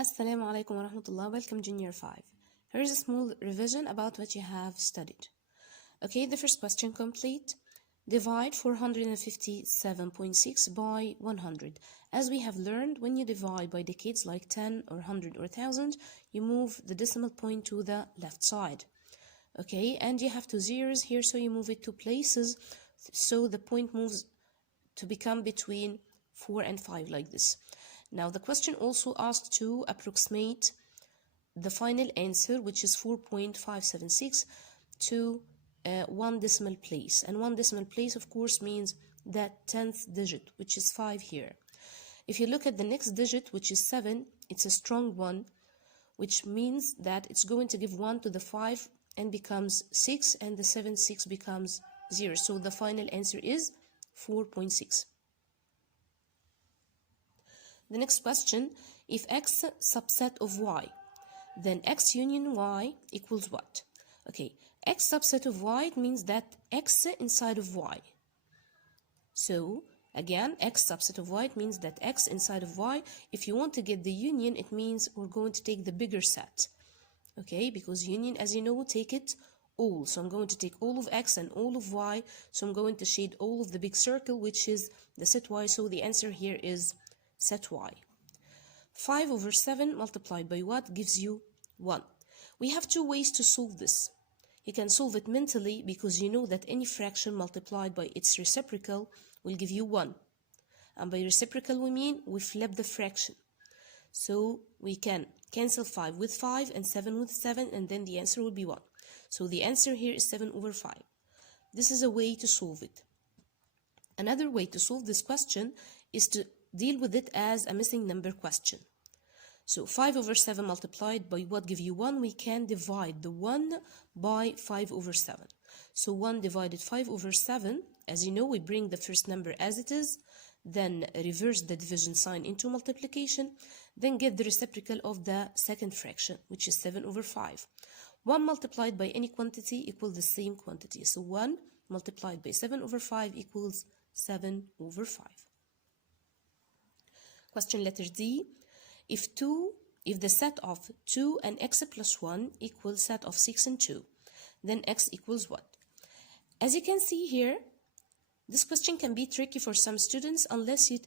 Assalamu alaikum wa rahmatullah. Welcome Junior 5. Here is a small revision about what you have studied. Okay, the first question complete. Divide 457.6 by 100. As we have learned, when you divide by decades like 10 or 100 or 1000, you move the decimal point to the left side. Okay, and you have two zeros here, so you move it two places, so the point moves to become between 4 and 5 like this. Now the question also asks to approximate the final answer, which is 4.576, to one decimal place. And one decimal place, of course, means that 10th digit, which is 5 here. If you look at the next digit, which is 7, it's a strong one, which means that it's going to give 1 to the 5 and becomes 6, and the 7, 6 becomes 0. So the final answer is 4.6. The next question, if x subset of y, then x union y equals what? Okay, x subset of y, it means that x inside of y. So again, x subset of y, it means that x inside of y. If you want to get the union, it means we're going to take the bigger set. Okay, because union, as you know, take it all. So I'm going to take all of x and all of y. So I'm going to shade all of the big circle, which is the set y. So the answer here is set y. 5 over 7 multiplied by what gives you 1. We have two ways to solve this. You can solve it mentally, because you know that any fraction multiplied by its reciprocal will give you 1. And by reciprocal we mean we flip the fraction. So we can cancel 5 with 5 and 7 with 7, and then the answer will be 1. So the answer here is 7 over 5. This is a way to solve it. Another way to solve this question is to deal with it as a missing number question. So 5 over 7 multiplied by what give you 1, we can divide the 1 by 5 over 7. So 1 divided 5 over 7, as you know, we bring the first number as it is, then reverse the division sign into multiplication, then get the reciprocal of the second fraction, which is 7 over 5. 1 multiplied by any quantity equals the same quantity. So 1 multiplied by 7 over 5 equals 7 over 5. Question letter D. If the set of 2 and x plus 1 equals set of 6 and 2, then x equals what? As you can see here, this question can be tricky for some students unless you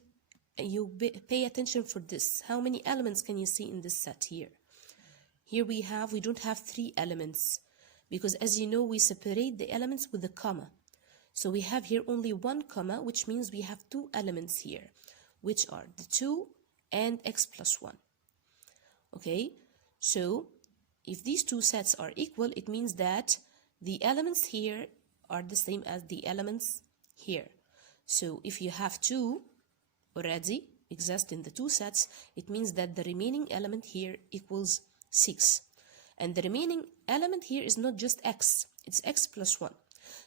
pay attention for this. How many elements can you see in this set here? Here we don't have 3 elements, because as you know, we separate the elements with a comma. So we have here only 1 comma, which means we have 2 elements here, which are the 2 and x plus 1. Okay, so if these two sets are equal, it means that the elements here are the same as the elements here. So if you have 2 already exist in the 2 sets, it means that the remaining element here equals 6. And the remaining element here is not just x, it's x plus 1.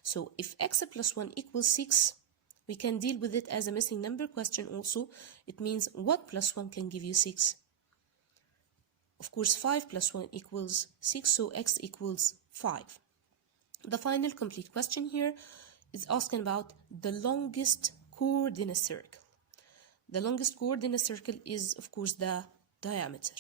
So if x plus 1 equals 6, we can deal with it as a missing number question also. It means what plus 1 can give you 6? Of course, 5 plus 1 equals 6, so x equals 5. The final complete question here is asking about the longest chord in a circle. The longest chord in a circle is, of course, the diameter.